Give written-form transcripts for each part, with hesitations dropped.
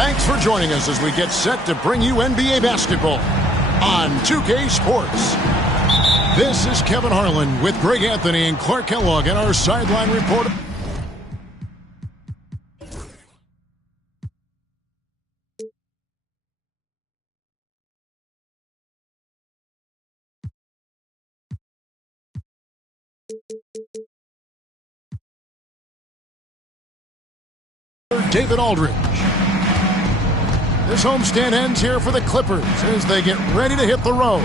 Thanks for joining us as we get set to bring you NBA basketball on 2K Sports. This is Kevin Harlan with Greg Anthony and Clark Kellogg and our sideline reporter. David Aldridge. This homestand ends here for the Clippers as they get ready to hit the road.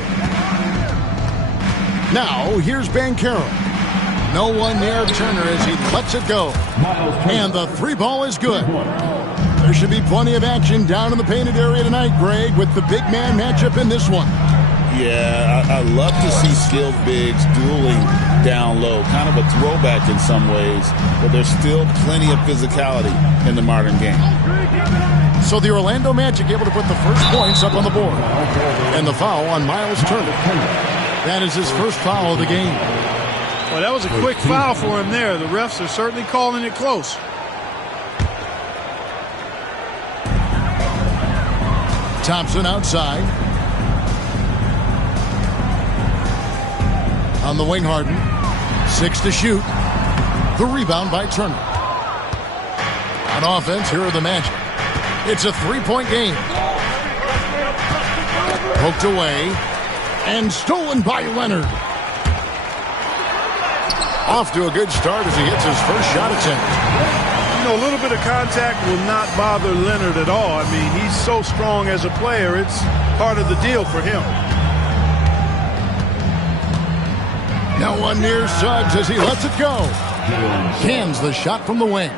Now, here's Banchero. No one near Turner as he lets it go. And the three ball is good. There should be plenty of action down in the painted area tonight, Greg, with the big man matchup in this one. Yeah, I love to see skilled bigs dueling down low. Kind of a throwback in some ways, but there's still plenty of physicality in the modern game. So the Orlando Magic able to put the first points up on the board. And the foul on Miles Turner. That is his first foul of the game. Well, that was a quick foul for him there. The refs are certainly calling it close. Thompson outside. On the wing, Harden. 6 to shoot. The rebound by Turner. On offense, here are the Magic. It's a three-point game. Poked away. And stolen by Leonard. Off to a good start as he hits his first shot attempt. You know, a little bit of contact will not bother Leonard at all. I mean, he's so strong as a player. It's part of the deal for him. Now one near Suggs as he lets it go. Cans the shot from the wing.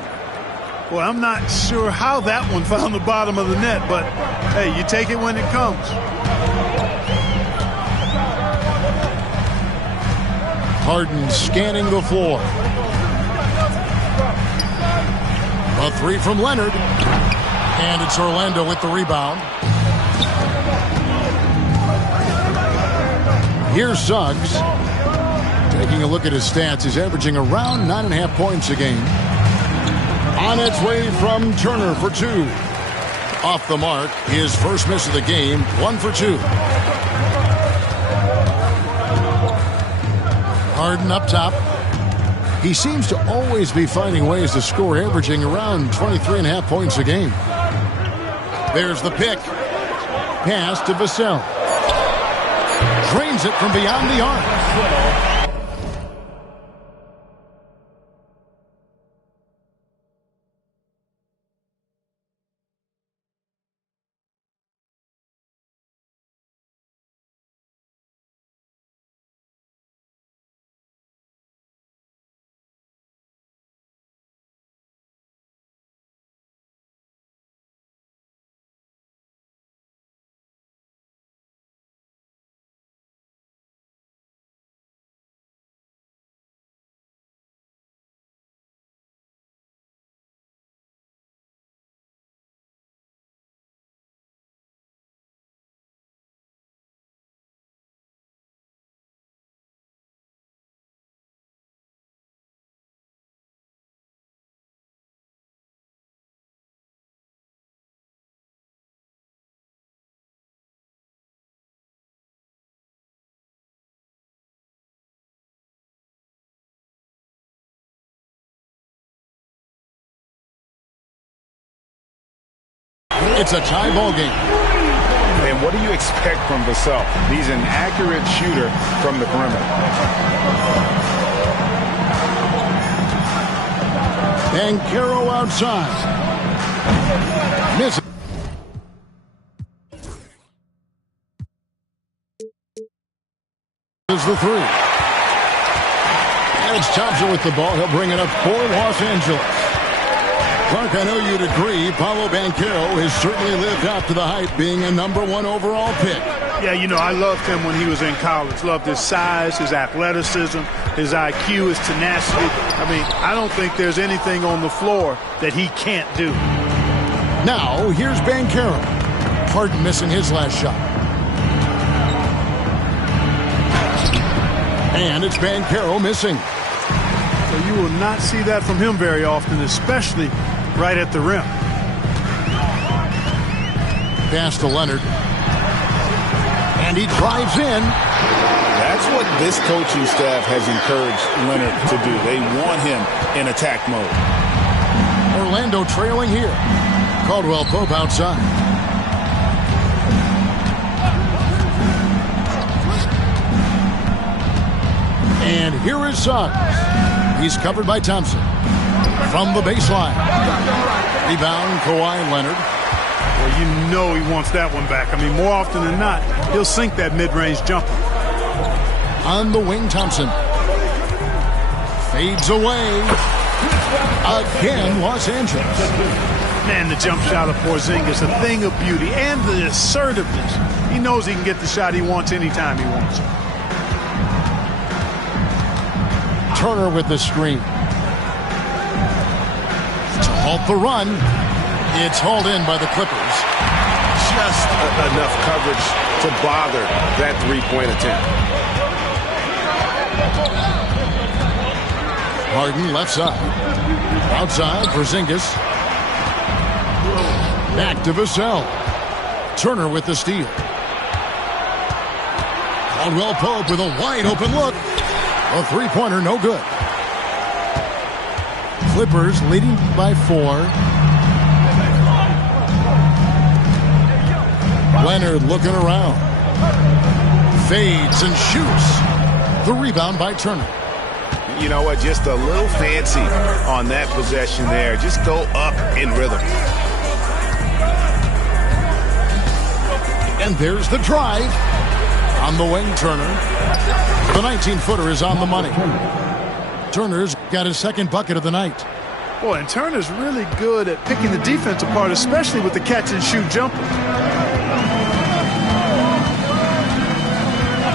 Well, I'm not sure how that one found the bottom of the net, but, hey, you take it when it comes. Harden scanning the floor. A three from Leonard. And it's Orlando with the rebound. Here's Suggs. Taking a look at his stats, he's averaging around 9.5 points a game. On its way from Turner for two. Off the mark, his first miss of the game, 1 for 2. Harden up top. He seems to always be finding ways to score, averaging around 23.5 points a game. There's the pick. Pass to Vassell. Drains it from beyond the arc. It's a tie ball game. And what do you expect from Vassell? He's an accurate shooter from the perimeter. Banchero outside. Misses. Is the three. And it's Thompson with the ball. He'll bring it up for Los Angeles. Clark, I know you'd agree, Paolo Banchero has certainly lived up to the hype, being a #1 overall pick. Yeah, you know, I loved him when he was in college. Loved his size, his athleticism, his IQ, his tenacity. I mean, I don't think there's anything on the floor that he can't do. Now, here's Banchero. Harden missing his last shot. And it's Banchero missing. So you will not see that from him very often, especially right at the rim. Pass to Leonard. And he drives in. That's what this coaching staff has encouraged Leonard to do. They want him in attack mode. Orlando trailing here. Caldwell Pope outside. And here is Suggs. He's covered by Thompson. From the baseline. Rebound, Kawhi Leonard. Well, you know he wants that one back. I mean, more often than not, he'll sink that mid-range jumper. On the wing, Thompson. Fades away. Again, Los Angeles. Man, the jump shot of Porzingis, a thing of beauty. And the assertiveness. He knows he can get the shot he wants anytime he wants it. Turner with the screen. To halt the run. It's hauled in by the Clippers. Just enough coverage to bother that three-point attempt. Harden left side. Outside, Porzingis. Back to Vassell. Turner with the steal. Caldwell Pope with a wide-open look. A three-pointer, no good. Clippers leading by 4. Leonard looking around. Fades and shoots. The rebound by Turner. You know what? Just a little fancy on that possession there. Just go up in rhythm. And there's the drive. On the wing, Turner. The 19-footer is on the money. Turner's got his second bucket of the night. Boy, and Turner's really good at picking the defense apart, especially with the catch-and-shoot jumper.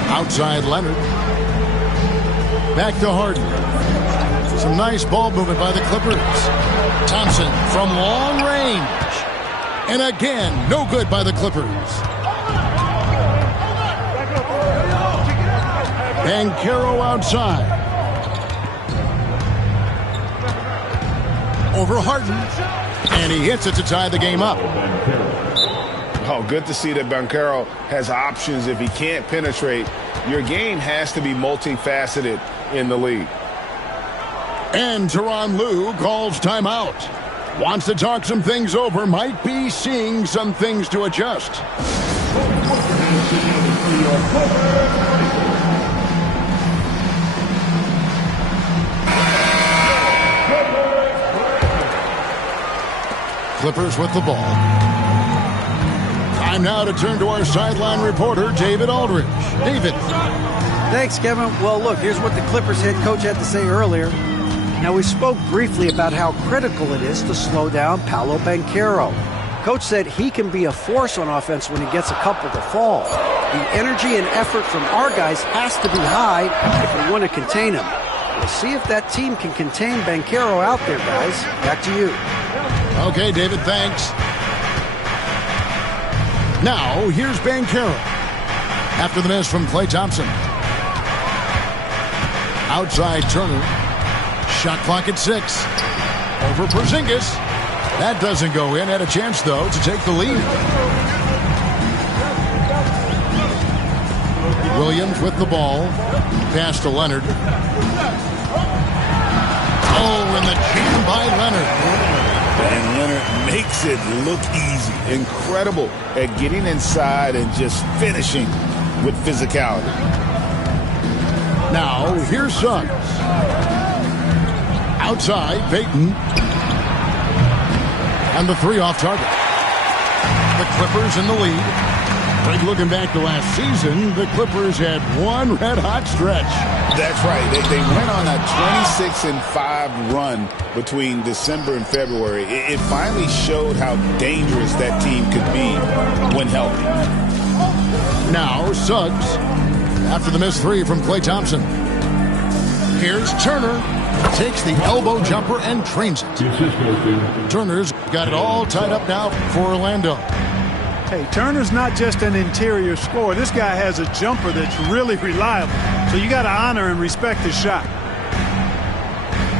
Outside Leonard. Back to Harden. Some nice ball movement by the Clippers. Thompson from long range. And again, no good by the Clippers. Banchero outside. Over Harden. And he hits it to tie the game up. Oh, good to see that Banchero has options if he can't penetrate. Your game has to be multifaceted in the league. And Tyronn Lue calls timeout. Wants to talk some things over. Might be seeing some things to adjust. Clippers with the ball. Time now to turn to our sideline reporter, David Aldridge. David. Thanks, Kevin. Well, look, here's what the Clippers head coach had to say earlier. Now, we spoke briefly about how critical it is to slow down Paolo Banchero. Coach said he can be a force on offense when he gets a couple to fall. The energy and effort from our guys has to be high if we want to contain him. We'll see if that team can contain Banchero out there, guys. Back to you. Okay, David, thanks. Now, here's Banchero. After the miss from Klay Thompson. Outside Turner. Shot clock at 6. Over Porzingis. That doesn't go in. Had a chance, though, to take the lead. Williams with the ball. Pass to Leonard. Oh, and the jam by Leonard. And Leonard makes it look easy. Incredible at getting inside and just finishing with physicality. Now, here's Suggs. Outside, Payton. And the 3 off target. The Clippers in the lead. But looking back to last season, the Clippers had one red-hot stretch. That's right. They went on a 26-5 run between December and February. It finally showed how dangerous that team could be when healthy. Now, Suggs. After the missed 3 from Klay Thompson. Here's Turner. Takes the elbow jumper and trains it. Turner's got it all tied up now for Orlando. Hey, Turner's not just an interior scorer. This guy has a jumper that's really reliable. So you got to honor and respect his shot.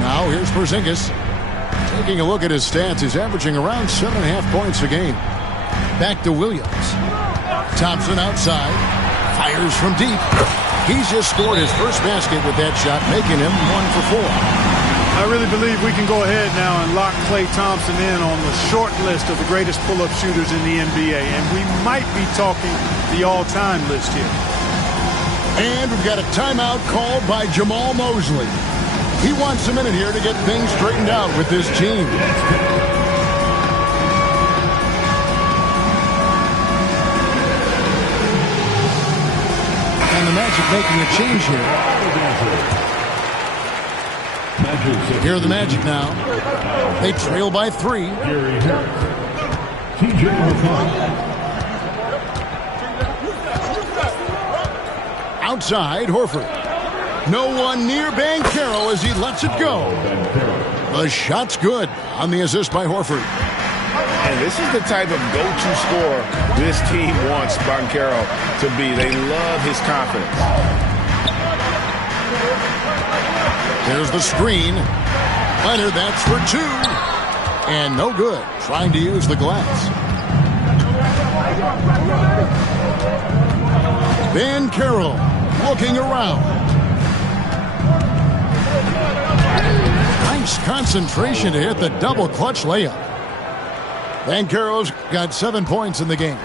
Now here's Porzingis. Taking a look at his stats, he's averaging around 7.5 points a game. Back to Williams. Thompson outside. Fires from deep. He's just scored his first basket with that shot, making him 1 for 4. I really believe we can go ahead now and lock Klay Thompson in on the short list of the greatest pull-up shooters in the NBA. And we might be talking the all-time list here. And we've got a timeout called by Jamal Mosley. He wants a minute here to get things straightened out with this team. And the Magic making a change here. Here are the Magic now. They trail by 3. Outside, Horford. No one near Banchero as he lets it go. The shot's good on the assist by Horford. And this is the type of go-to scorer this team wants Banchero to be. They love his confidence. There's the screen. Leonard, that's for 2. And no good. Trying to use the glass. Banchero looking around. Nice concentration to hit the double clutch layup. Banchero's got 7 points in the game.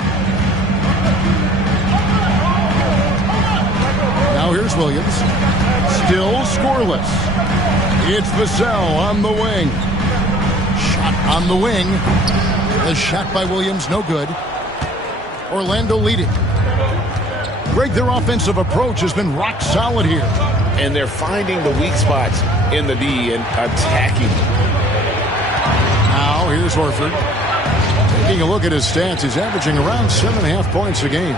Now here's Williams. Still scoreless. It's Vassell on the wing. Shot on the wing. The shot by Williams, no good. Orlando leading. Greg, their offensive approach has been rock solid here. And they're finding the weak spots in the D and attacking. Now here's Horford. Taking a look at his stats, he's averaging around 7.5 points a game.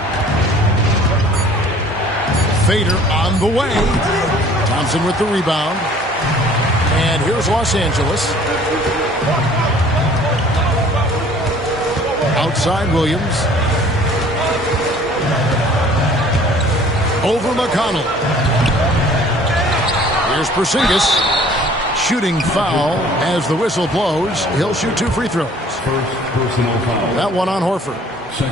Fader on the way. Thompson with the rebound. And here's Los Angeles. Outside Williams. Over McConnell. Here's Porzingis. Shooting foul as the whistle blows. He'll shoot 2 free throws. First personal foul. That one on Horford.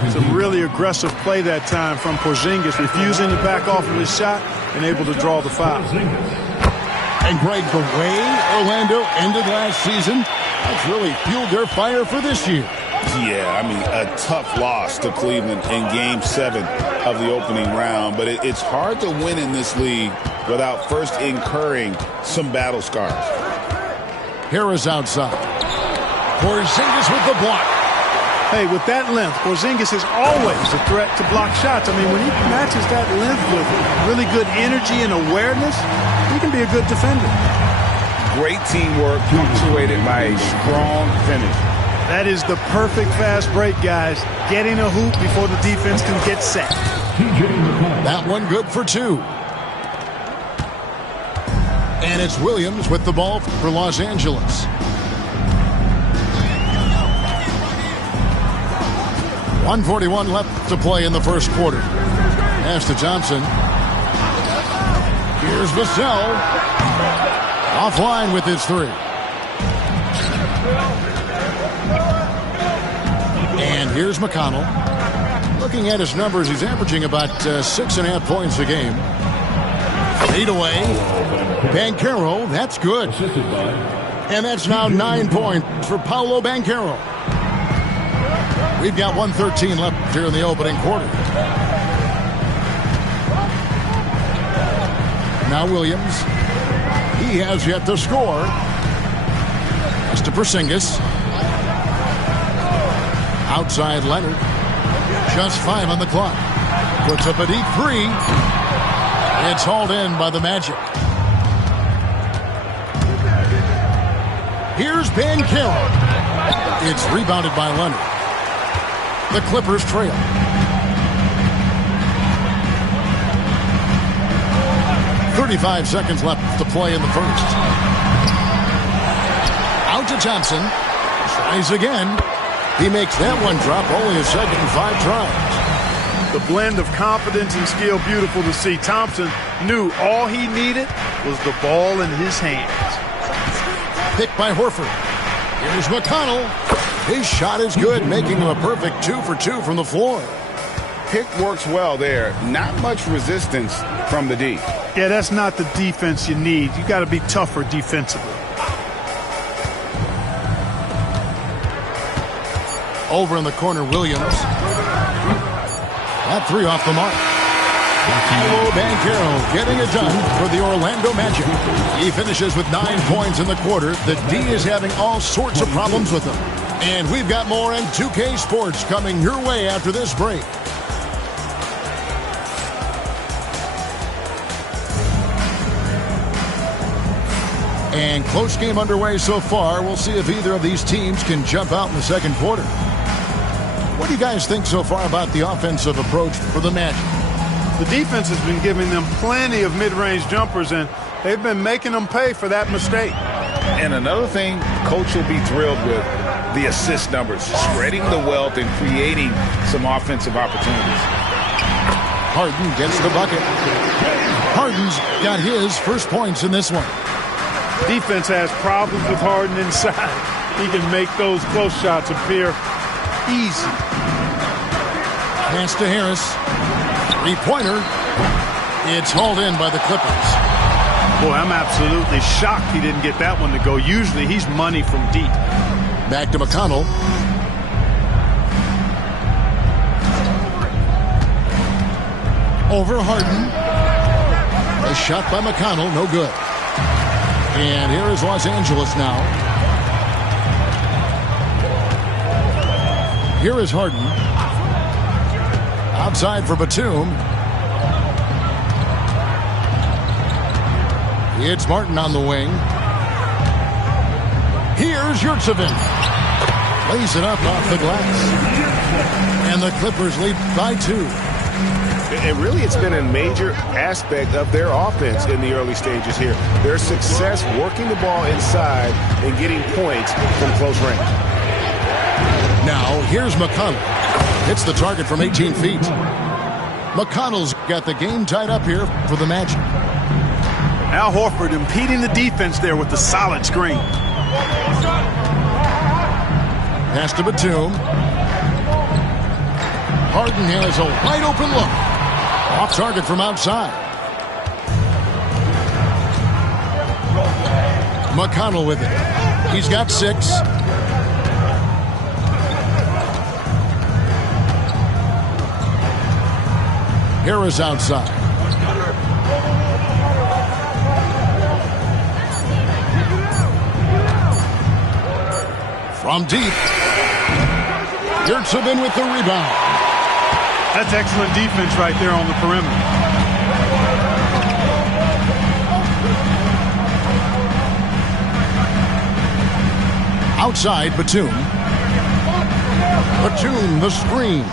It's a really aggressive play that time from Porzingis, refusing to back off of his shot and able to draw the foul. And Greg, the way Orlando ended last season, that's really fueled their fire for this year. Yeah, I mean, a tough loss to Cleveland in Game 7 of the opening round. But it's hard to win in this league without first incurring some battle scars. Harris outside. Porzingis with the block. Hey, with that length, Porzingis is always a threat to block shots. I mean, when he matches that length with really good energy and awareness, he can be a good defender. Great teamwork punctuated by a strong finish. That is the perfect fast break, guys. Getting a hoop before the defense can get set. That one good for 2. And it's Williams with the ball for Los Angeles. .141 left to play in the first quarter. Pass to Thompson. Here's Vassell. Offline with his 3. And here's McConnell. Looking at his numbers, he's averaging about 6.5 points a game. Fade away. Banchero, that's good. And that's now 9 points for Paolo Banchero. We've got 1:13 left here in the opening quarter. Now Williams. He has yet to score. That's to Porzingis. Outside Leonard. Just 5 on the clock. Puts up a deep 3. It's hauled in by the Magic. Here's Banchero. It's rebounded by Leonard. The Clippers trail. .35 seconds left to play in the first. Out to Thompson. Tries again. He makes that one drop, only a second and 5 tries. The blend of confidence and skill, beautiful to see. Thompson knew all he needed was the ball in his hands. Picked by Horford. Here's McConnell. His shot is good, making him a perfect 2 for 2 from the floor. Pick works well there. Not much resistance from the D. Yeah, that's not the defense you need. You got to be tougher defensively. Over in the corner, Williams. That three off the mark. Paolo Banchero getting it done for the Orlando Magic. He finishes with 9 points in the quarter. The D is having all sorts of problems with him. And we've got more in 2K Sports coming your way after this break. And close game underway so far. We'll see if either of these teams can jump out in the second quarter. What do you guys think so far about the offensive approach for the Magic? The defense has been giving them plenty of mid-range jumpers, and they've been making them pay for that mistake. And another thing Coach will be thrilled with, the assist numbers, spreading the wealth and creating some offensive opportunities. Harden gets the bucket. Harden's got his first points in this one. Defense has problems with Harden inside. He can make those close shots appear easy. Pass to Harris. Three-pointer. It's hauled in by the Clippers. Boy, I'm absolutely shocked he didn't get that one to go. Usually he's money from deep. Back to McConnell. Over Harden. A shot by McConnell, no good. And here is Los Angeles now. Here is Harden. Outside for Batum. It's Martin on the wing. Here's Yurtseven. Lays it up off the glass. And the Clippers lead by 2. And really, it's been a major aspect of their offense in the early stages here. Their success working the ball inside and getting points from close range. Now, here's McConnell. Hits the target from 18 feet. McConnell's got the game tied up here for the Magic. Al Horford impeding the defense there with the solid screen. Pass to Batum. Harden has a wide open look. Off target from outside. McConnell with it. He's got 6. Harris outside. From deep. Yurtseven with the rebound. That's excellent defense right there on the perimeter. Outside, Batum. Batum, the screen.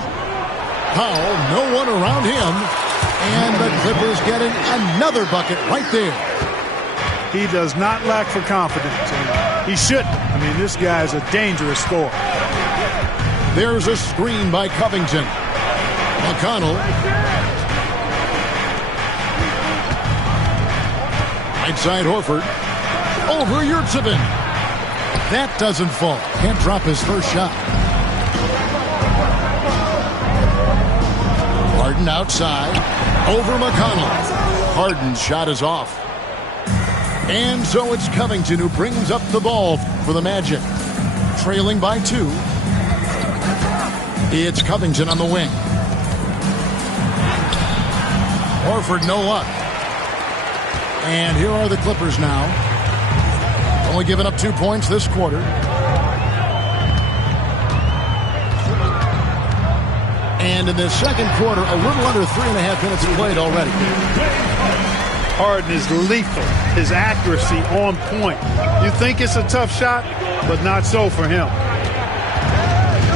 Powell, no one around him. And the Clippers getting another bucket right there. He does not lack for confidence. And he shouldn't. I mean, this guy's a dangerous scorer. There's a screen by Covington. McConnell. Right side Horford. Over Yurtseven. That doesn't fall. Can't drop his first shot. Harden outside. Over McConnell. Harden's shot is off. And so it's Covington who brings up the ball for the Magic. Trailing by 2. It's Covington on the wing. Horford, no luck. And here are the Clippers now. Only giving up 2 points this quarter. And in the second quarter, a little under 3.5 minutes played already. Harden is lethal. His accuracy on point. You think it's a tough shot, but not so for him.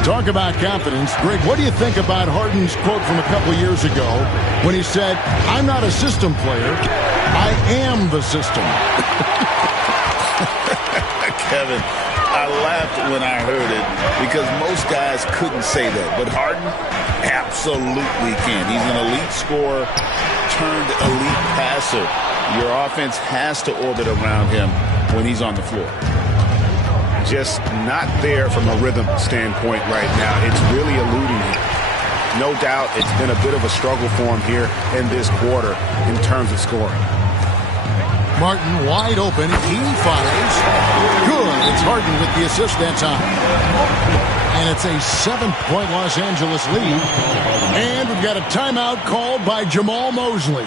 Talk about confidence. Greg, what do you think about Harden's quote from a couple years ago when he said, "I'm not a system player, I am the system"? Kevin, I laughed when I heard it because most guys couldn't say that. But Harden absolutely can. He's an elite scorer turned elite passer. Your offense has to orbit around him when he's on the floor. just not there from a rhythm standpoint right now. It's really eluding him. No doubt it's been a bit of a struggle for him here in this quarter in terms of scoring. Martin wide open. He fires. Good. It's Harden with the assist that time. And it's a 7-point Los Angeles lead. And we've got a timeout called by Jamal Mosley.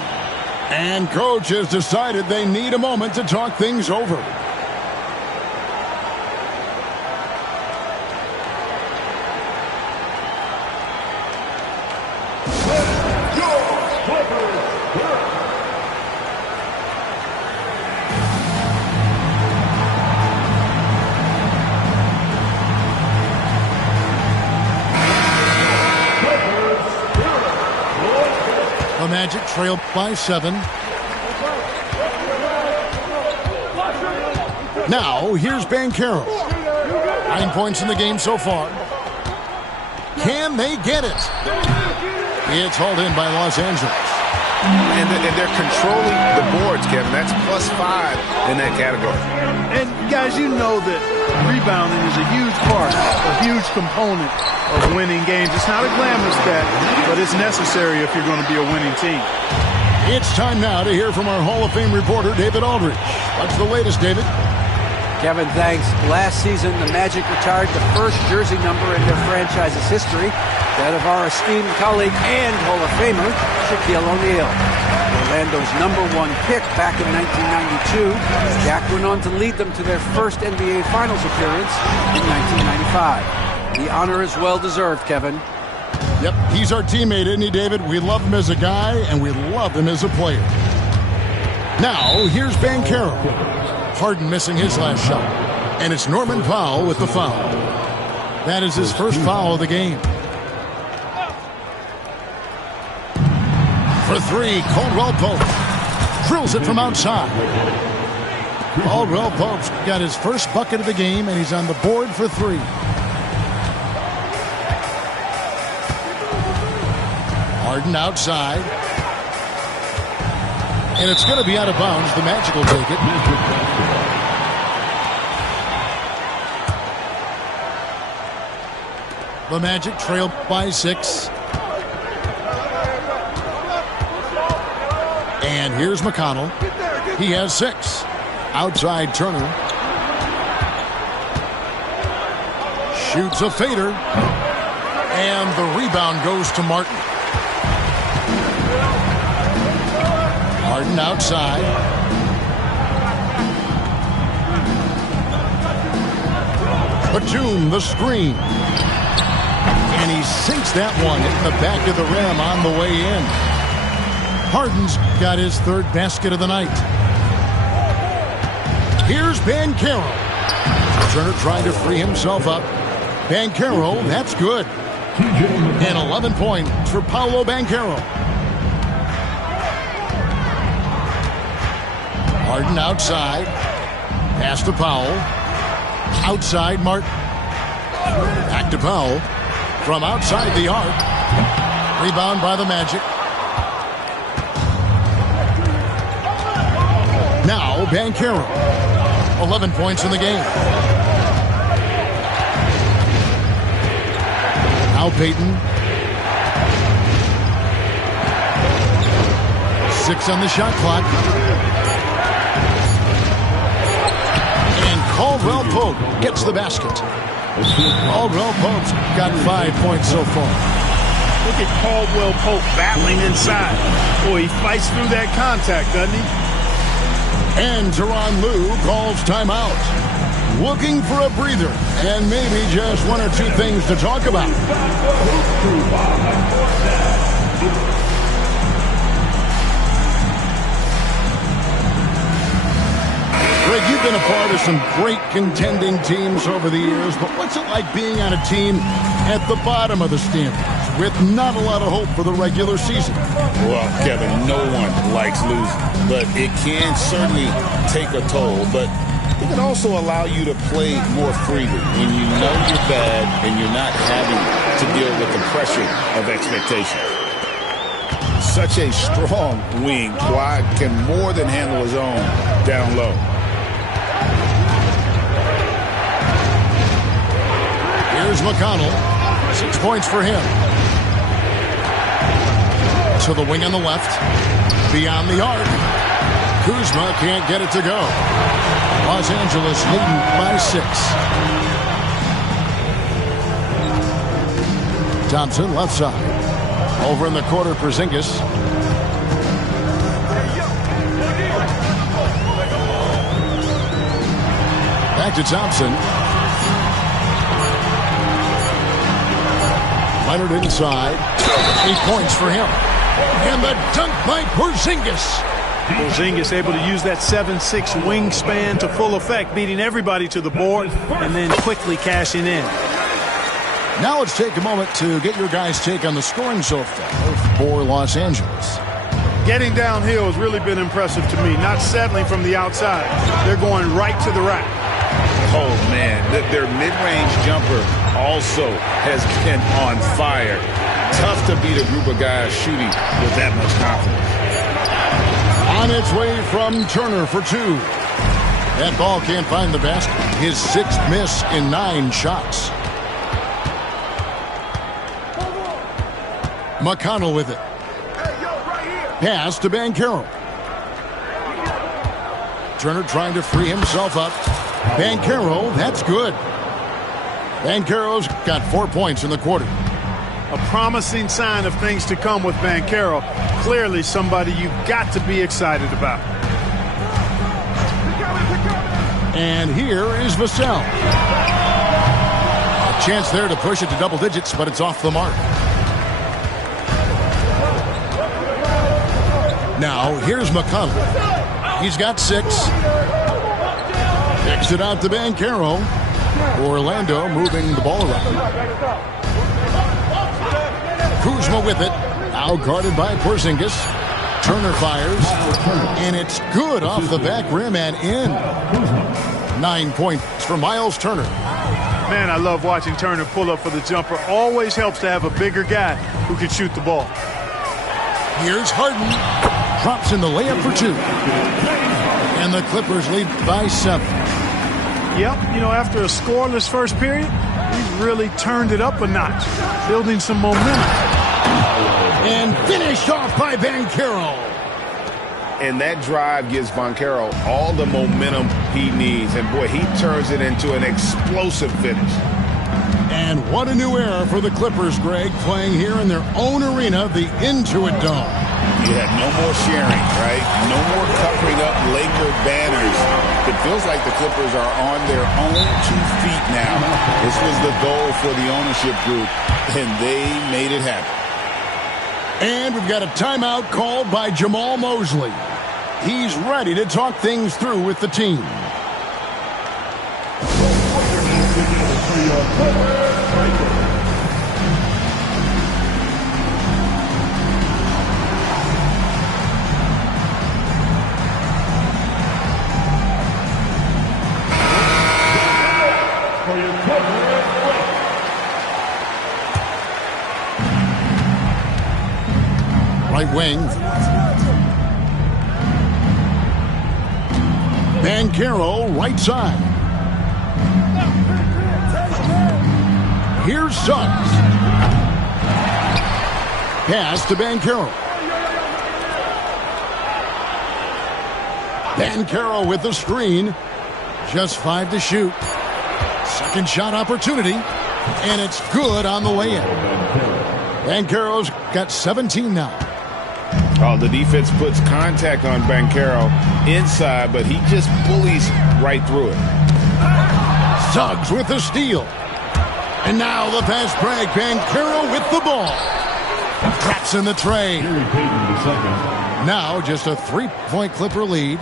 And coach has decided they need a moment to talk things over. The Magic trail by 7. Now, here's Banchero. 9 points in the game so far. Can they get it? It's hauled in by Los Angeles. And they're controlling the boards, Kevin. That's +5 in that category. And, guys, you know that rebounding is a huge part, a huge component of winning games. It's not a glamorous stat, but it's necessary if you're going to be a winning team. It's time now to hear from our Hall of Fame reporter, David Aldridge. What's the latest, David? Kevin, thanks. Last season, the Magic retired the first jersey number in their franchise's history, that of our esteemed colleague and Hall of Famer, Shaquille O'Neal. Orlando's #1 pick back in 1992, Shaq went on to lead them to their first NBA Finals appearance in 1995. The honor is well-deserved, Kevin. Yep, he's our teammate, isn't he, David? We love him as a guy, and we love him as a player. Now, here's Banchero. Harden missing his last shot. And it's Norman Powell with the foul. That is his first foul of the game. For 3, Caldwell Pope. Drills it from outside. Caldwell Pope's got his first bucket of the game, and he's on the board for 3. Harden outside. And it's going to be out of bounds. The Magic will take it. The Magic trail by 6. And here's McConnell. He has 6. Outside Turner. Shoots a fader. And the rebound goes to Martin. Harden outside. Batum, the screen. And he sinks that one in the back of the rim on the way in. Harden's got his 3rd basket of the night. Here's Banchero. Turner trying to free himself up. Banchero, that's good. And 11 points for Paolo Banchero. Harden outside. Pass to Powell. Outside Martin. Back to Powell. From outside the arc. Rebound by the Magic. Now Banchero. 11 points in the game. Now Payton. 6 on the shot clock. Caldwell Pope gets the basket. Caldwell Pope's got 5 points so far. Look at Caldwell Pope battling inside. Boy, he fights through that contact, doesn't he? And Tyronn Lue calls timeout. Looking for a breather and maybe just 1 or 2 things to talk about. Greg, you've been a part of some great contending teams over the years, but what's it like being on a team at the bottom of the standings with not a lot of hope for the regular season? Well, Kevin, no one likes losing, but it can certainly take a toll. But it can also allow you to play more freely when you know you're bad and you're not having to deal with the pressure of expectation. Such a strong wing. Kawhi can more than handle his own down low. Here's McConnell. 6 points for him. To the wing on the left. Beyond the arc. Kuzma can't get it to go. Los Angeles leading by 6. Thompson left side. Over in the corner, Porzingis. Back to Thompson. Leonard inside. 8 points for him. And the dunk by Porzingis. Porzingis able to use that 7'6" wingspan to full effect, beating everybody to the board and then quickly cashing in. Now let's take a moment to get your guys' take on the scoring so far for Los Angeles. Getting downhill has really been impressive to me. Not settling from the outside. They're going right to the rack. Oh, man. Their mid-range jumper also has been on fire. Tough to beat a group of guys shooting with that much confidence. On its way from Turner for 2. That ball can't find the basket. His 6th miss in 9 shots. McConnell with it. Pass to Banchero. Turner trying to free himself up. Banchero, that's good. Banchero's got 4 points in the quarter. A promising sign of things to come with Banchero. Clearly somebody you've got to be excited about. And here is Vassell. A chance there to push it to double digits, but it's off the mark. Now, here's McConnell. He's got 6. Kicks it out to Banchero. Orlando moving the ball around. Kuzma with it. Now guarded by Porzingis. Turner fires. And it's good off the back rim and in. 9 points for Miles Turner. Man, I love watching Turner pull up for the jumper. Always helps to have a bigger guy who can shoot the ball. Here's Harden. Drops in the layup for 2. And the Clippers lead by 7. Yep, after a scoreless first period, he's really turned it up a notch, building some momentum. And finished off by Banchero. And that drive gives Banchero all the momentum he needs. And, boy, he turns it into an explosive finish. And what a new era for the Clippers, Greg, playing here in their own arena, the Intuit Dome. Yeah, no more sharing, right? No more covering up Laker banners. It feels like the Clippers are on their own 2 feet now. This was the goal for the ownership group, and they made it happen. And we've got a timeout called by Jamal Mosley. He's ready to talk things through with the team. Right wing. Banchero, right side. Here's Suggs. Pass to Banchero. Banchero with the screen. Just 5 to shoot. Second shot opportunity. And it's good on the layup. Banchero's got 17 now. Oh, the defense puts contact on Banchero inside, but he just bullies right through it. Suggs with the steal. And now the pass break. Banchero with the ball. Traps in the tray. Now just a 3-point Clipper lead.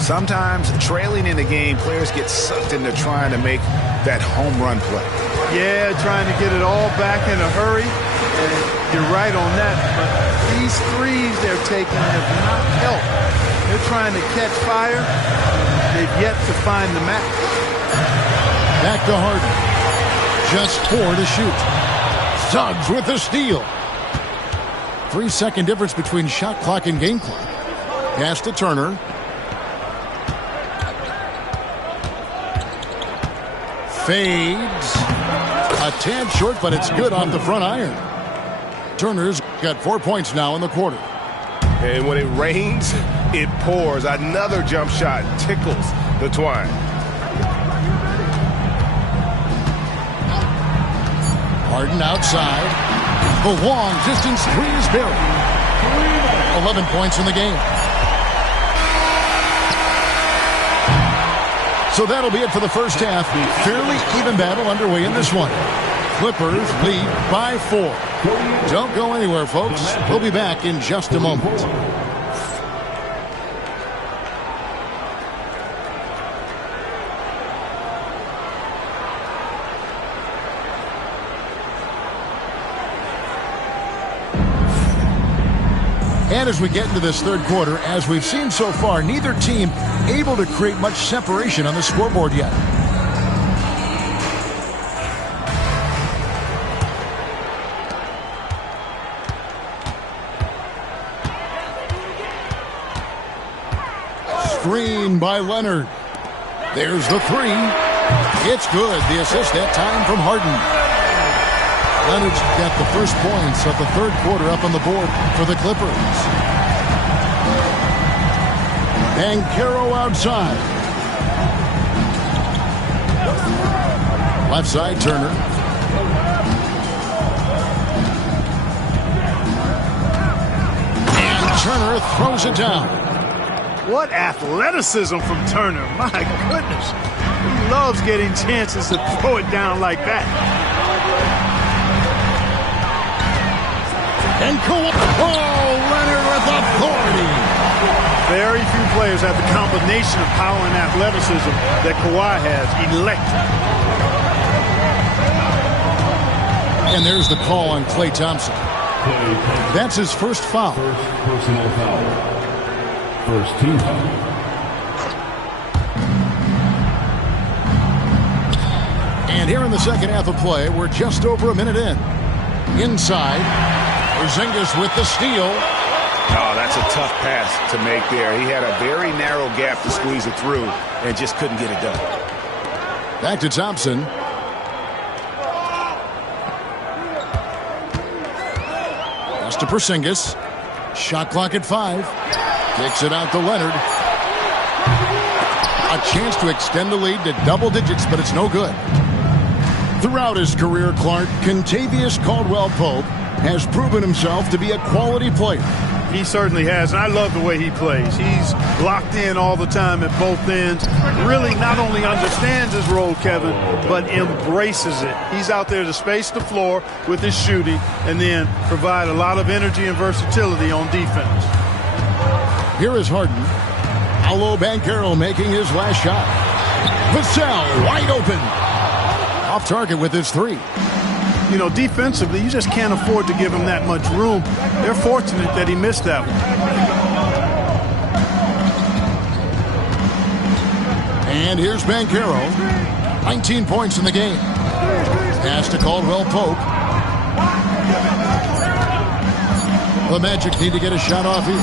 Sometimes trailing in the game, players get sucked into trying to make that home run play. Yeah, trying to get it all back in a hurry. And you're right on that. But these threes they're taking have not helped. They're trying to catch fire. They've yet to find the match. Back to Harden. Just 4 to shoot. Suggs with the steal. 3-second difference between shot clock and game clock. Pass to Turner. Fades. A tad short, but it's good off the front iron. Turner's got 4 points now in the quarter. And when it rains, it pours. Another jump shot tickles the twine. Harden outside. The long distance three is buried. 11 points in the game. So that'll be it for the first half. Fairly even battle underway in this one. Clippers lead by 4. Don't go anywhere, folks. We'll be back in just a moment. And as we get into this third quarter, as we've seen so far, neither team able to create much separation on the scoreboard yet. Screen by Leonard. There's the three. It's good. The assist that time from Harden. Leonard's got the first points of the third quarter up on the board for the Clippers. Banchero outside. Left side, Turner. And Turner throws it down. What athleticism from Turner. My goodness. He loves getting chances to throw it down like that. And Leonard with authority. Very few players have the combination of power and athleticism that Kawhi has. Electric. And there's the call on Klay Thompson. That's his first foul. First personal foul. First team foul. And here in the second half of play, we're just over a minute in. Inside. Porzingis with the steal. Oh, that's a tough pass to make there. He had a very narrow gap to squeeze it through and just couldn't get it done. Back to Thompson. Pass to Porzingis. Shot clock at 5. Kicks it out to Leonard. A chance to extend the lead to double digits, but it's no good. Throughout his career, Clark, Kentavious Caldwell-Pope has proven himself to be a quality player. He certainly has, and I love the way he plays. He's locked in all the time at both ends. Really not only understands his role, Kevin, but embraces it. He's out there to space the floor with his shooting and then provide a lot of energy and versatility on defense. Here is Harden. Paolo Banchero making his last shot. Vassell wide open. Off target with his three. You know, defensively, you just can't afford to give him that much room. They're fortunate that he missed that one. And here's Banchero. 19 points in the game. Pass to Caldwell-Pope. The Magic need to get a shot off here.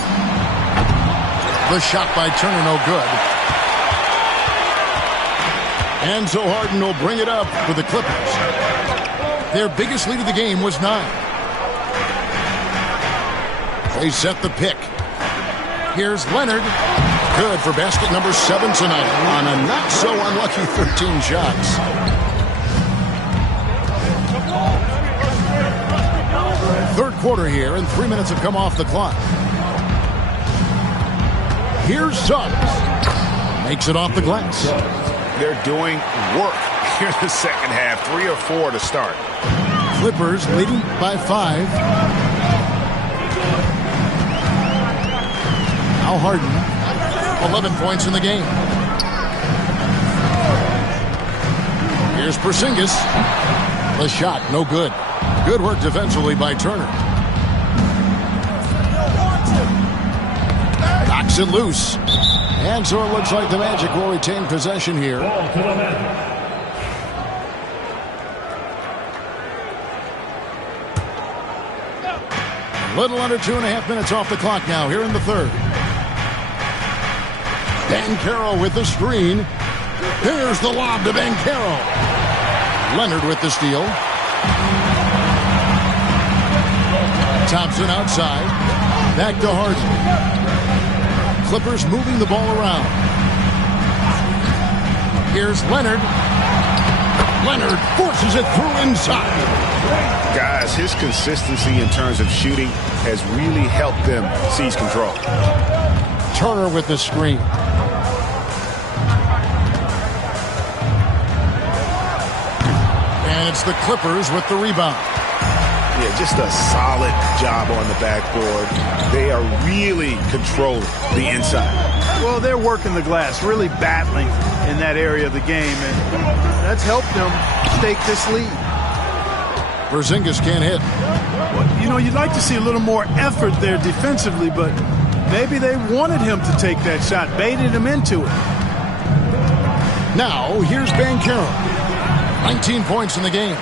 The shot by Turner, no good. And so Harden will bring it up for the Clippers. Their biggest lead of the game was 9. They set the pick. Here's Leonard. Good for basket number 7 tonight on a not-so-unlucky 13 shots. Third quarter here, and 3 minutes have come off the clock. Here's Suggs. Makes it off the glass. They're doing work here in the second half. 3 or 4 to start. Clippers leading by 5. Now Harden. 11 points in the game. Here's Porzingis. The shot, no good. Good work defensively by Turner. Knocks it loose. And so it looks like the Magic will retain possession here. Little under 2.5 minutes off the clock now here in the third. Banchero with the screen. Here's the lob to Banchero. Leonard with the steal. Thompson outside. Back to Harden. Clippers moving the ball around. Here's Leonard. Leonard forces it through inside. Guys, his consistency in terms of shooting has really helped them seize control. Turner with the screen. And it's the Clippers with the rebound. Yeah, just a solid job on the backboard. They are really controlling the inside. Well, they're working the glass, really battling in that area of the game, and that's helped them stake this lead. Porzingis can't hit. Well, you know, you'd like to see a little more effort there defensively, but maybe they wanted him to take that shot, baited him into it. Now, here's Banchero. 19 points in the game.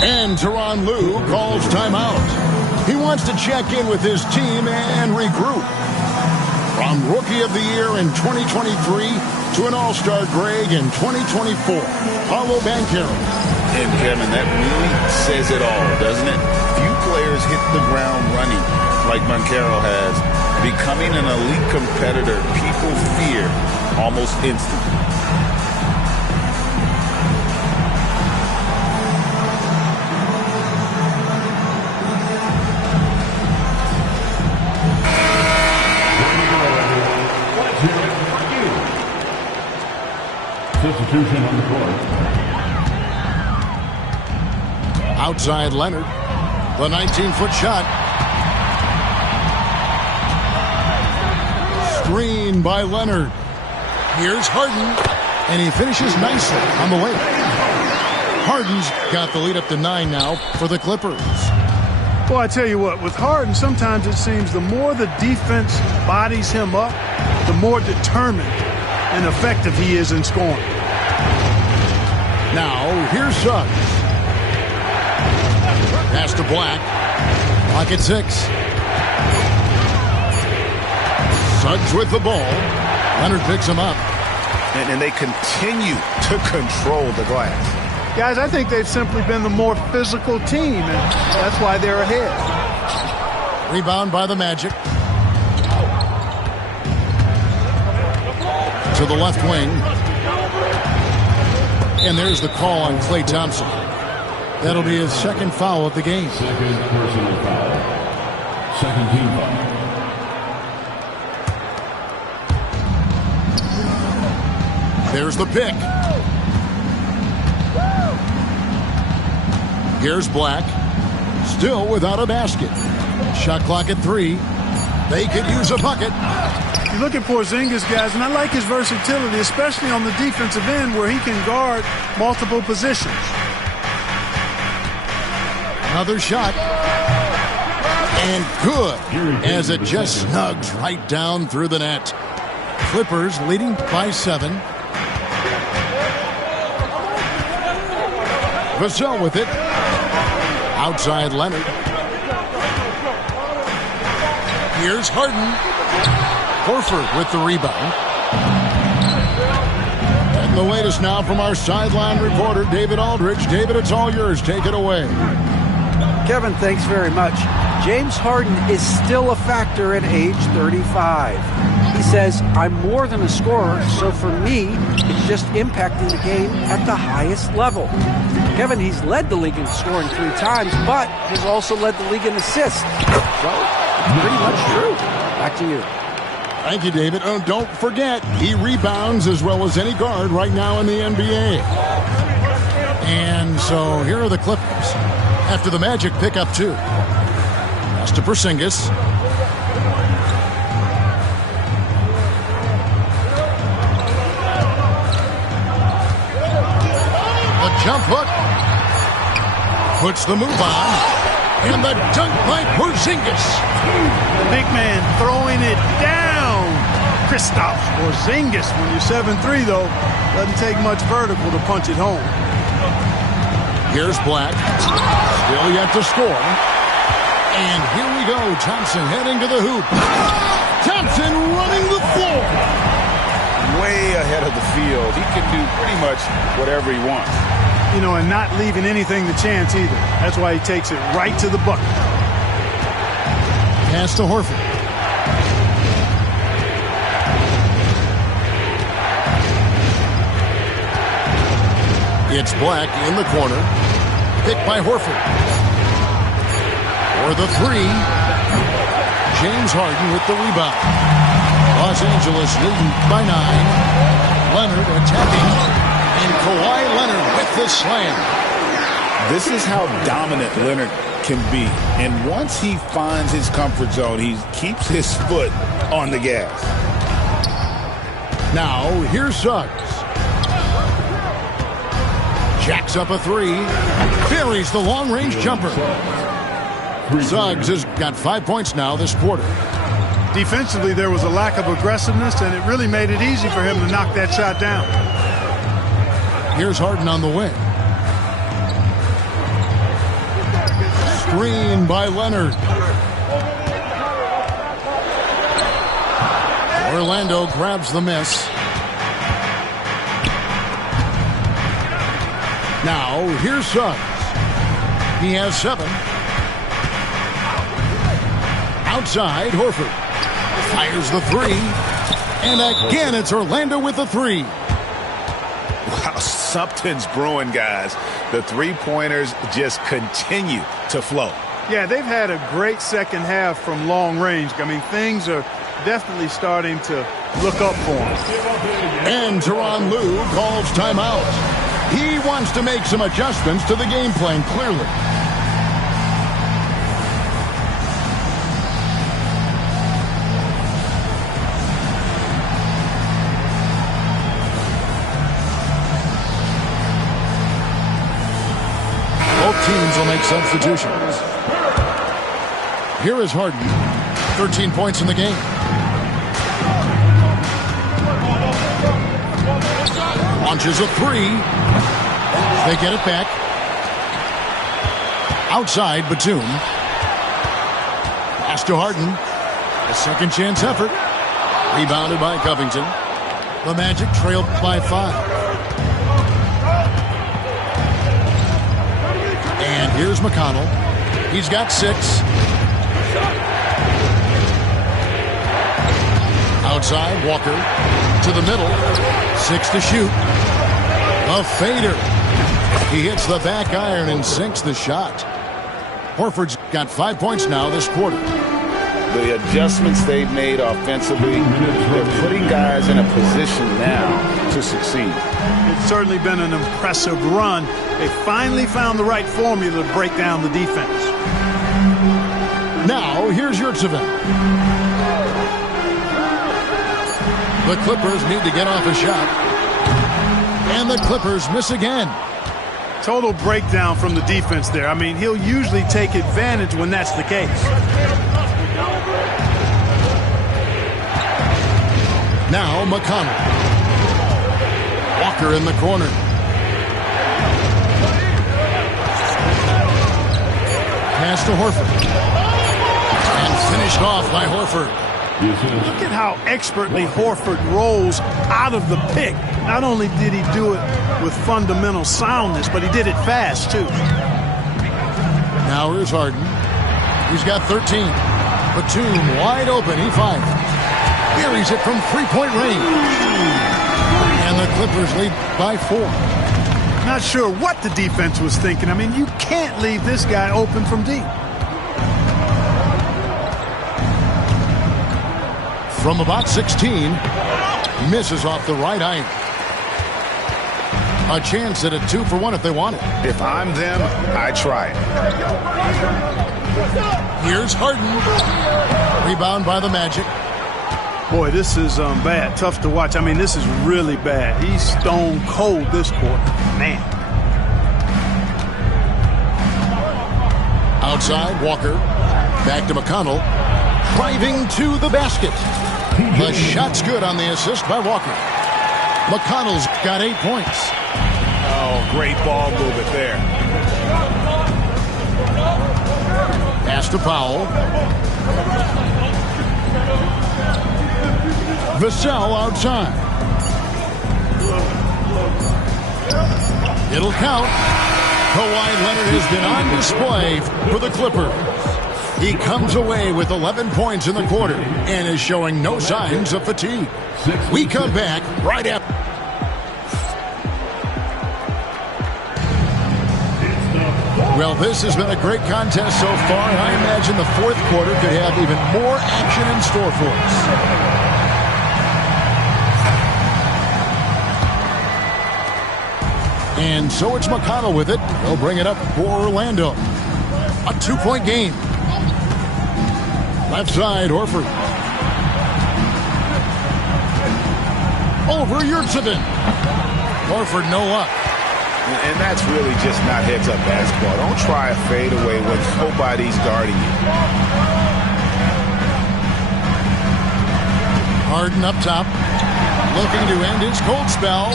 And Tyronn Lue calls timeout. He wants to check in with his team and regroup. From Rookie of the Year in 2023 to an All-Star Greg in 2024, Paolo Banchero. And Kevin, that really says it all, doesn't it? Few players hit the ground running like Banchero has. Becoming an elite competitor, people fear almost instantly. Substitution on the court. Outside Leonard. The 19-foot shot. Screen by Leonard. Here's Harden. And he finishes nicely on the way. Harden's got the lead up to 9 now for the Clippers. Well, I tell you what, with Harden, sometimes it seems the more the defense bodies him up, the more determined and effective he is in scoring. Now, here's Suggs. Pass to Black. Clock at 6. Suggs with the ball. Leonard picks him up. And they continue to control the glass. Guys, I think they've simply been the more physical team, and that's why they're ahead. Rebound by the Magic. To the left wing. And there's the call on Klay Thompson. That'll be his second foul of the game. Second personal foul. Second team foul. There's the pick. Here's Black. Still without a basket. Shot clock at 3. They could use a bucket. You look at Porzingis, guys, and I like his versatility, especially on the defensive end where he can guard multiple positions. Another shot. And good, as it just snugs right down through the net. Clippers leading by 7. Vassell with it. Outside Leonard. Here's Harden. Horford with the rebound. And the latest now from our sideline reporter, David Aldridge. David, it's all yours. Take it away. Kevin, thanks very much. James Harden is still a factor at age 35. He says, I'm more than a scorer, so for me, it's just impacting the game at the highest level. Kevin, he's led the league in scoring 3 times, but has also led the league in assists. So, pretty much true. Back to you. Thank you, David. Oh, don't forget, he rebounds as well as any guard right now in the NBA. And so here are the Clippers. After the Magic pick up 2. Pass to Porzingis. The jump hook. Puts the move on. And the dunk by Porzingis. The big man throwing it down. Kristaps Porzingis. When you're 7'3", though, doesn't take much vertical to punch it home. Here's Black. Still yet to score. And here we go. Thompson heading to the hoop. Thompson running the floor. way ahead of the field. He can do pretty much whatever he wants. You know, and not leaving anything to chance either. That's why he takes it right to the bucket. Pass to Horford. It's Black in the corner. Picked by Horford. For the three. James Harden with the rebound. Los Angeles leading by 9. Leonard attacking. And Kawhi Leonard with the slam. This is how dominant Leonard can be. And once he finds his comfort zone, he keeps his foot on the gas. Now, here's Suggs. Jacks up a three. Buries the long-range jumper. Suggs has got 5 points now this quarter. Defensively, there was a lack of aggressiveness, and it really made it easy for him to knock that shot down. Here's Harden on the wing. Screen by Leonard. Orlando grabs the miss. Now, here's Suggs. He has 7. Outside, Horford. Fires the three. And again, it's Orlando with the three. Wow, something's brewing, guys. The three-pointers just continue to flow. Yeah, they've had a great second half from long range. I mean, things are definitely starting to look up for him. And Tyronn Lue calls timeout. He wants to make some adjustments to the game plan, clearly. Both teams will make substitutions. Here is Harden. 13 points in the game. Launches a three. They get it back. Outside, Batum. Pass to Harden. A second chance effort. Rebounded by Covington. The Magic trailed by 5. And here's McConnell. He's got 6. Outside, Walker to the middle. 6 to shoot. A fader. He hits the back iron and sinks the shot. Horford's got 5 points now this quarter. The adjustments they've made offensively, they're putting guys in a position now to succeed. It's certainly been an impressive run. They finally found the right formula to break down the defense. Now, here's Yurtseven. The Clippers need to get off a shot. And the Clippers miss again. Total breakdown from the defense there. I mean, he'll usually take advantage when that's the case. Now, McConnell. Walker in the corner. Pass to Horford. And finished off by Horford. Look at how expertly Horford rolls out of the pick. Not only did he do it with fundamental soundness, but he did it fast, too. Now here's Harden. He's got 13. Batum wide open. He fires. Buries it from three-point range. And the Clippers lead by 4. Not sure what the defense was thinking. I mean, you can't leave this guy open from deep. From about 16, misses off the right iron. A chance at a 2-for-1 if they want it. If I'm them, I try it. Here's Harden. Rebound by the Magic. Boy, this is bad. Tough to watch. I mean, this is really bad. He's stone cold this quarter. Man. Outside, Walker. Back to McConnell. Driving to the basket. The shot's good on the assist by Walker. McConnell's got 8 points. Oh, great ball movement there. Pass to Powell. Vassell outside. It'll count. Kawhi Leonard has been on display for the Clippers. He comes away with 11 points in the quarter and is showing no signs of fatigue. We come back right after. Well, this has been a great contest so far. I imagine the fourth quarter could have even more action in store for us. And so it's McConnell with it. They'll bring it up for Orlando. A 2-point game. Left side, Horford. Over Yurtseven. Horford, no luck. And that's really just not heads-up basketball. Don't try a fadeaway when nobody's guarding you. Harden up top. Looking to end his cold spell.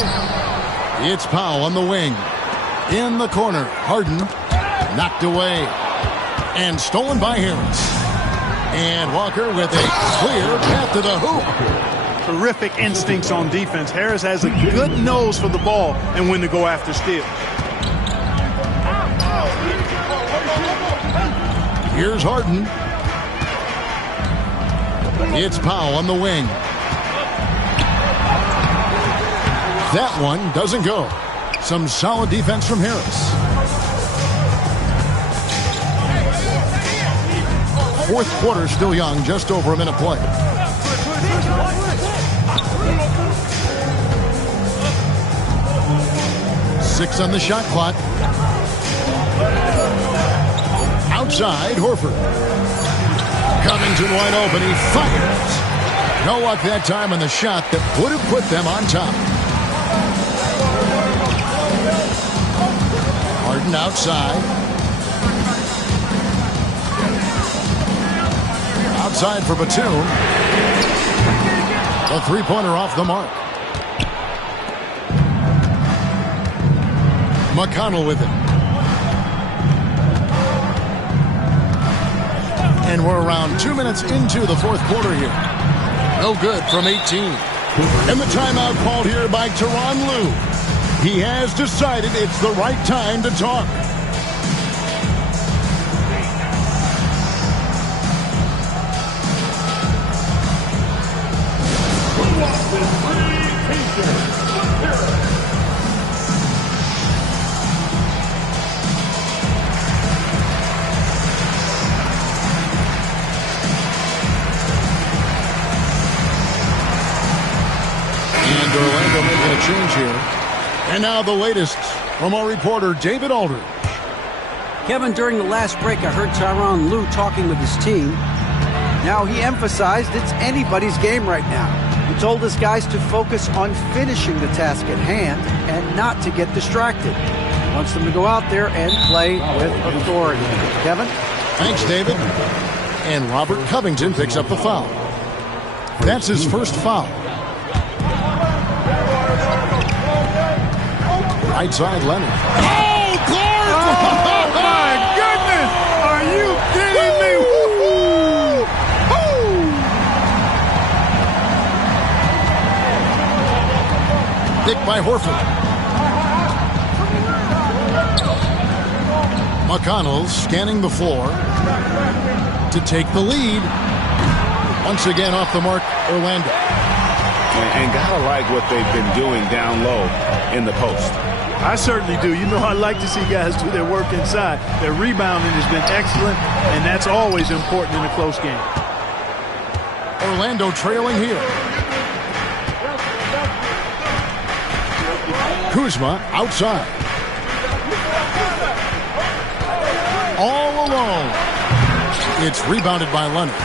It's Powell on the wing. In the corner, Harden knocked away. And stolen by Harris. And Walker with a clear path to the hoop. Terrific instincts on defense. Harris has a good nose for the ball and when to go after steals. Here's Harden. It's Powell on the wing. That one doesn't go. Some solid defense from Harris. Fourth quarter still young, just over a minute play. Six on the shot clock. Outside, Horford. Covington wide open. He fires. No luck that time on the shot that would have put them on top. Harden outside. Outside for Batum. A three-pointer off the mark. McConnell with it. And we're around 2 minutes into the fourth quarter here. No good from 18. And the timeout called here by Tyronn Lue. He has decided it's the right time to talk. Orlando making a change here. And now the latest from our reporter, David Aldridge. Kevin, during the last break, I heard Tyronn Lue talking with his team. Now, he emphasized it's anybody's game right now. He told his guys to focus on finishing the task at hand and not to get distracted. He wants them to go out there and play with authority. Kevin? Thanks, David. And Robert Covington picks up the foul. That's his first foul. Right side, Leonard. Oh, Clark! Oh, my goodness! Are you kidding me? Woo-hoo! Picked by Horford. McConnell scanning the floor to take the lead. Once again off the mark, Orlando. And gotta like what they've been doing down low in the post. I certainly do. You know, I like to see guys do their work inside. Their rebounding has been excellent, and that's always important in a close game. Orlando trailing here. Kuzma outside. All alone. It's rebounded by Leonard.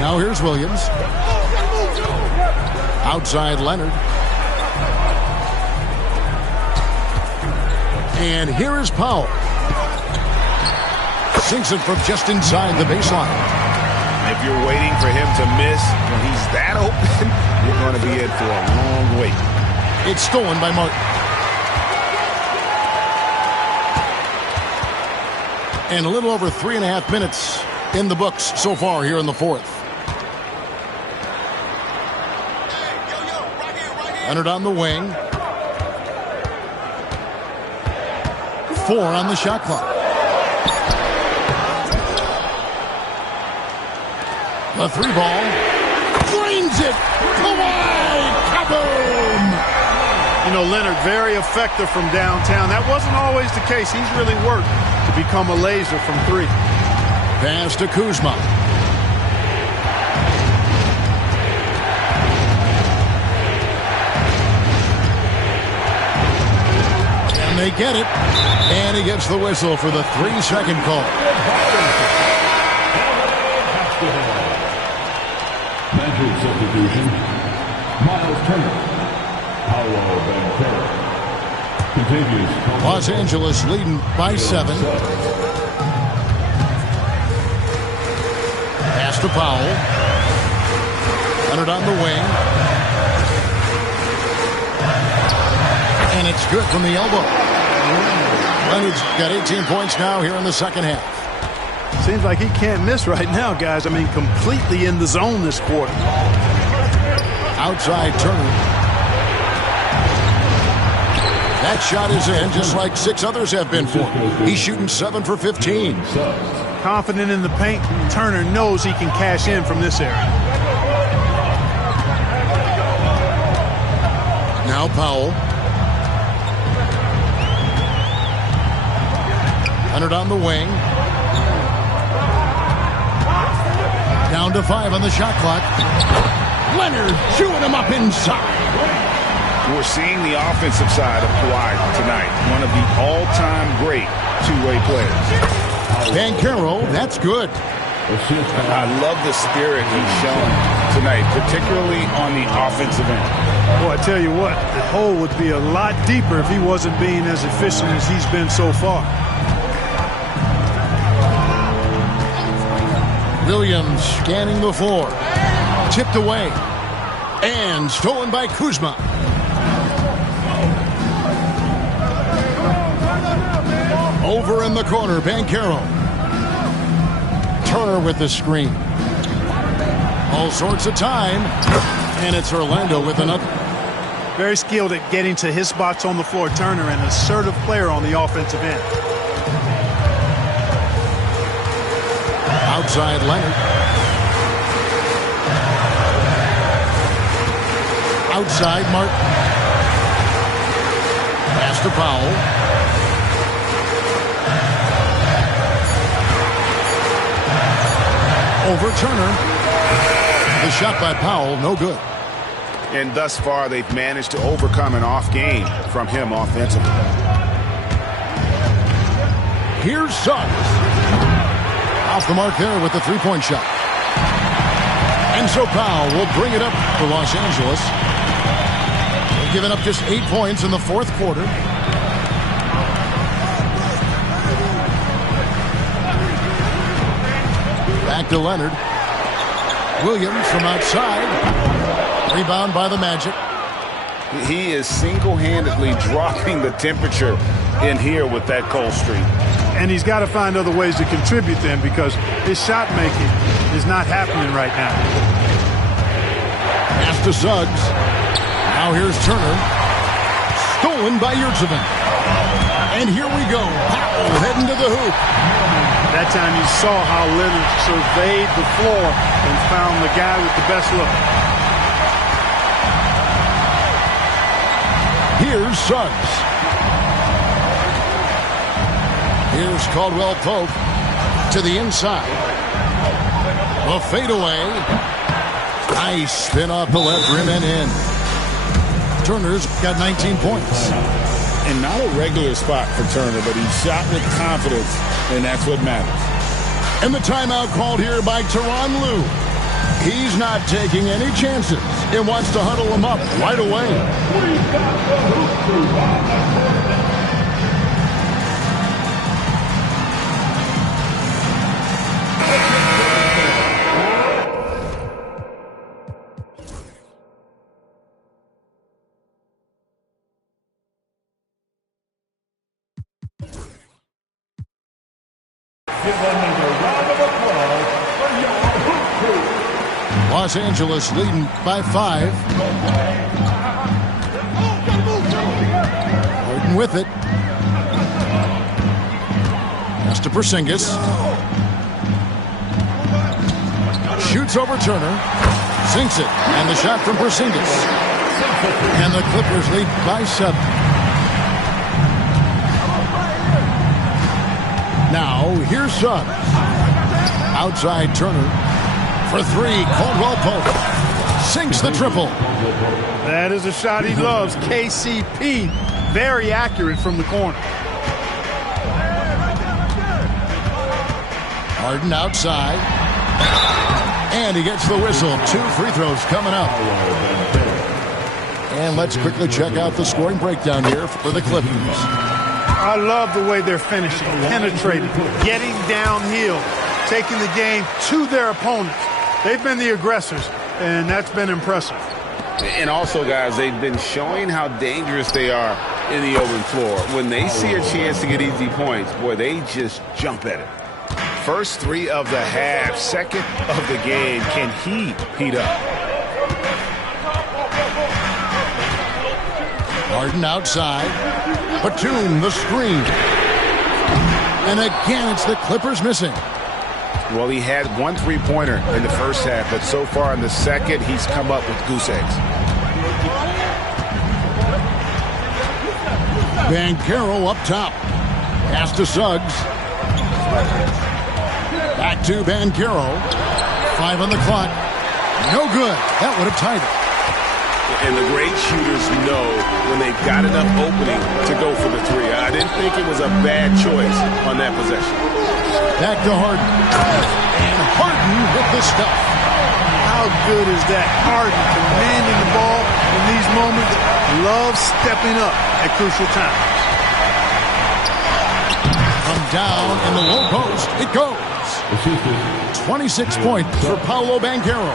Now here's Williams. Outside Leonard. And here is Powell. Sinks it from just inside the baseline. If you're waiting for him to miss when he's that open, you're going to be in for a long wait. It's stolen by Martin. And a little over 3.5 minutes in the books so far here in the fourth. Leonard on the wing. 4 on the shot clock. The 3 ball. Drains it. Away. Kaboom. You know, Leonard, very effective from downtown. That wasn't always the case. He's really worked to become a laser from 3. Pass to Kuzma. And they get it. And he gets the whistle for the 3-second call. Managed substitution. Miles Turner. Paolo Banchero. Continues. Los Angeles leading by 7. Pass to Powell. Leonard on the wing. And it's good from the elbow. Leonard's got 18 points now here in the second half. Seems like he can't miss right now, guys. I mean, completely in the zone this quarter. Outside Turner. That shot is in, just like 6 others have been for him. He's shooting 7 for 15. Confident in the paint. Turner knows he can cash in from this area. Now Powell. Leonard on the wing. Down to 5 on the shot clock. Leonard chewing him up inside. We're seeing the offensive side of Kawhi tonight. One of the all-time great two-way players. Banchero, that's good. I love the spirit he's shown tonight, particularly on the offensive end. Boy, I tell you what, the hole would be a lot deeper if he wasn't being as efficient as he's been so far. Williams scanning the floor. Tipped away. And stolen by Kuzma. Over in the corner, Banchero. Turner with the screen. All sorts of time. And it's Orlando with another. Very skilled at getting to his spots on the floor. Turner, an assertive player on the offensive end. Outside Leonard. Outside Martin. Pass to Powell. Over Turner. The shot by Powell, no good. And thus far, they've managed to overcome an off game from him offensively. Here's Suggs. Off the mark there with the 3-point shot. And so Powell will bring it up for Los Angeles. They've given up just 8 points in the 4th quarter. Back to Leonard. Williams from outside. Rebound by the Magic. He is single-handedly dropping the temperature in here with that cold streak. And he's got to find other ways to contribute then, because his shot making is not happening right now. Pass to Suggs. Now here's Turner. Stolen by Yurtseven. And here we go. Powell heading to the hoop. That time you saw how Leonard surveyed the floor and found the guy with the best look. Here's Suggs. Here's Caldwell Pope to the inside. A fadeaway. Nice spin off the left rim and in. Turner's got 19 points. And not a regular spot for Turner, but he shot with confidence, and that's what matters. And the timeout called here by Tyronn Lue. He's not taking any chances and wants to huddle him up right away. Los Angeles leading by 5. Harden with it. Pass to Porzingis. Shoots over Turner. Sinks it. And the shot from Porzingis. And the Clippers lead by 7. Now, here's Suggs. Outside Turner. For 3, Caldwell Pope. Sinks the triple. That is a shot he loves. KCP, very accurate from the corner. Harden outside. And he gets the whistle. 2 free throws coming up. And let's quickly check out the scoring breakdown here for the Clippers. I love the way they're finishing, penetrating, getting downhill, taking the game to their opponents. They've been the aggressors, and that's been impressive. And also, guys, they've been showing how dangerous they are in the open floor. When they see a chance to get easy points, boy, they just jump at it. First 3 of the half, second of the game. Can he heat up? Harden outside. Batum, the screen. And again, it's the Clippers missing. Well, he had 1 3-pointer in the first half, but so far in the second, he's come up with goose eggs. Banchero up top. Pass to Suggs. Back to Banchero. 5 on the clock. No good. That would have tied it. And the great shooters know when they've got enough opening to go for the 3. I didn't think it was a bad choice on that possession. Back to Harden. And Harden with the stuff. How good is that? Harden commanding the ball in these moments. Loves stepping up at crucial times. From down in the low post, it goes. 26 points for Paolo Banchero.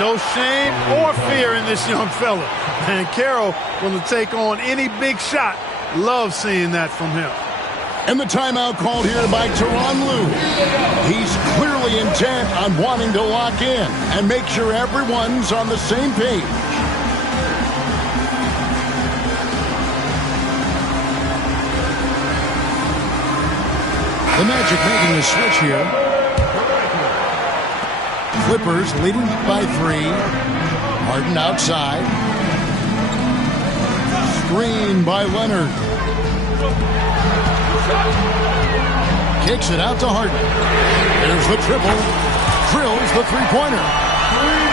No shame or fear in this young fella. Banchero will take on any big shot. Love seeing that from him. And the timeout called here by Tyronn Lue. He's clearly intent on wanting to lock in and make sure everyone's on the same page. The Magic making the switch here. Clippers leading by 3. Harden outside. Screen by Leonard. Kicks it out to Harden. There's the triple. Drills the 3-pointer.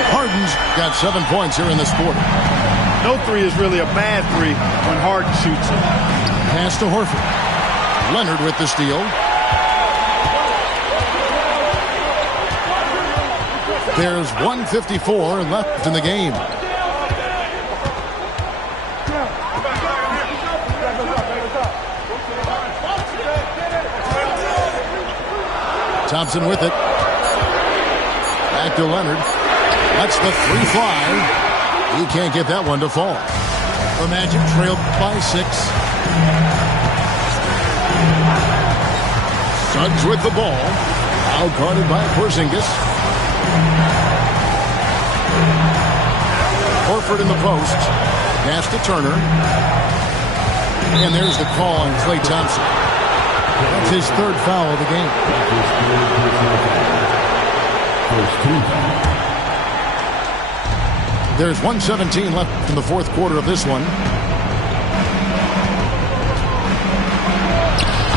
Harden's got 7 points here in this quarter. No 3 is really a bad 3 when Harden shoots it. Pass to Horford. Leonard with the steal. There's 1:54 left in the game. Thompson with it. Back to Leonard. That's the 3 fly. He can't get that one to fall. The Magic trailed by 6. Suggs with the ball. Now guarded by Porzingis. Horford in the post. Pass to Turner. And there's the call on Klay Thompson. That's his 3rd foul of the game. There's 1:17 left in the 4th quarter of this one.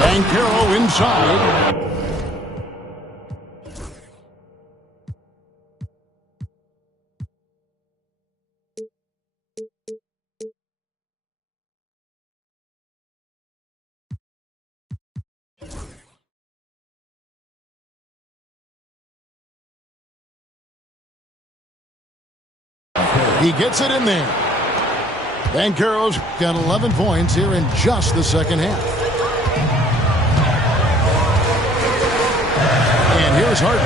Banchero inside. He gets it in there. Banchero's got 11 points here in just the second half. And here's Harden.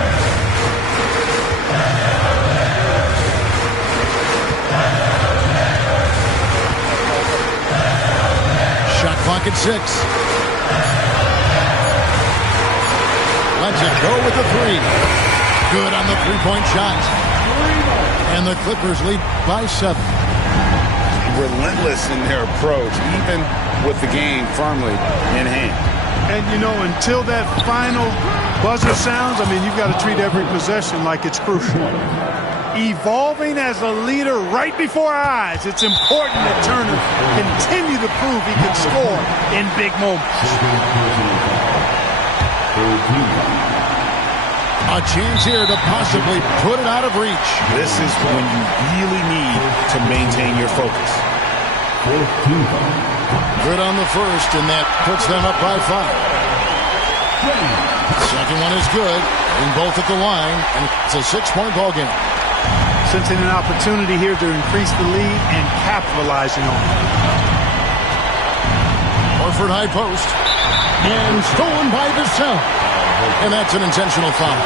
Shot clock at 6. Lets it go with the 3. Good on the 3-point shot. And the Clippers lead by 7. relentless in their approach, even with the game firmly in hand. And, you know, until that final buzzer sounds, I mean, you've got to treat every possession like it's crucial. Evolving as a leader right before our eyes, it's important that Turner continue to prove he can score in big moments. A chance here to possibly put it out of reach. This is when you really need to maintain your focus. Good on the first, and that puts them up by 5. Second one is good. Getting both at the line, and it's a 6-point ball game. Sensing an opportunity here to increase the lead and capitalizing on it. Horford high post. And stolen by Vassell. And that's an intentional foul.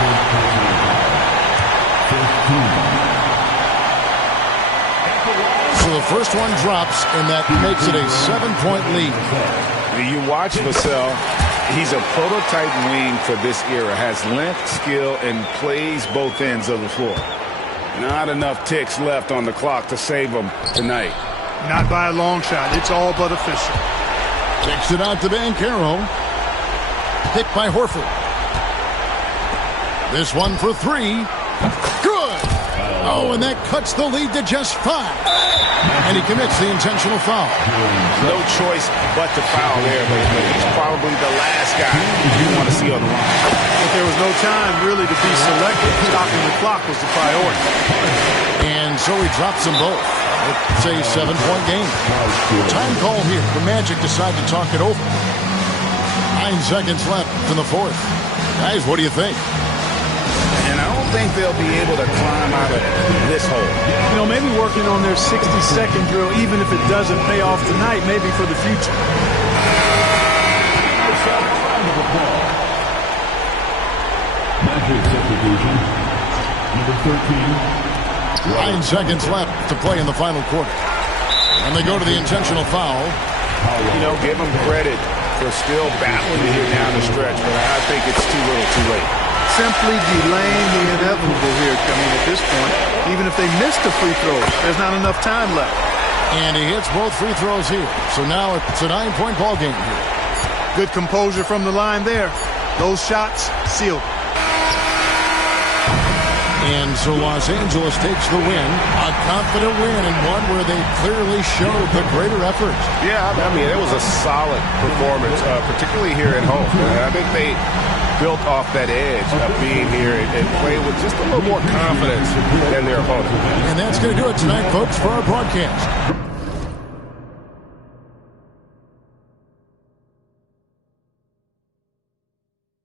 So the first one drops, and that makes it a 7-point lead. You watch Vassell. He's a prototype wing for this era. Has length, skill, and plays both ends of the floor. Not enough ticks left on the clock to save him tonight. Not by a long shot. It's all but official. Kicks it out to Banchero. Picked by Horford. This one for 3. Good! Oh, and that cuts the lead to just 5. And he commits the intentional foul. No choice but to foul there, but he's probably the last guy you want to see on the line. But there was no time really to be selective. Stopping the clock was the priority. And so he drops them both. It's a 7-point game. Time call here. The Magic decide to talk it over. 9 seconds left in the fourth. Guys, what do you think? And I don't think they'll be able to climb out of this hole. You know, maybe working on their 60-second drill, even if it doesn't pay off tonight, maybe for the future. Magic substitution. Number 13. 9 seconds left to play in the final quarter. And they go to the intentional foul. You know, give them credit for still battling here down the stretch, but I think it's too little too late. Simply delaying the inevitable here. I mean, at this point, even if they missed the free throws, there's not enough time left. And he hits both free throws here. So now it's a 9-point ball game here. Good composure from the line there. Those shots sealed. And so Los Angeles takes the win. A confident win, and one where they clearly showed the greater effort. Yeah, I mean, it was a solid performance, particularly here at home. I think they built off that edge of being here and played with just a little more confidence than their opponent. And that's going to do it tonight, folks, for our broadcast.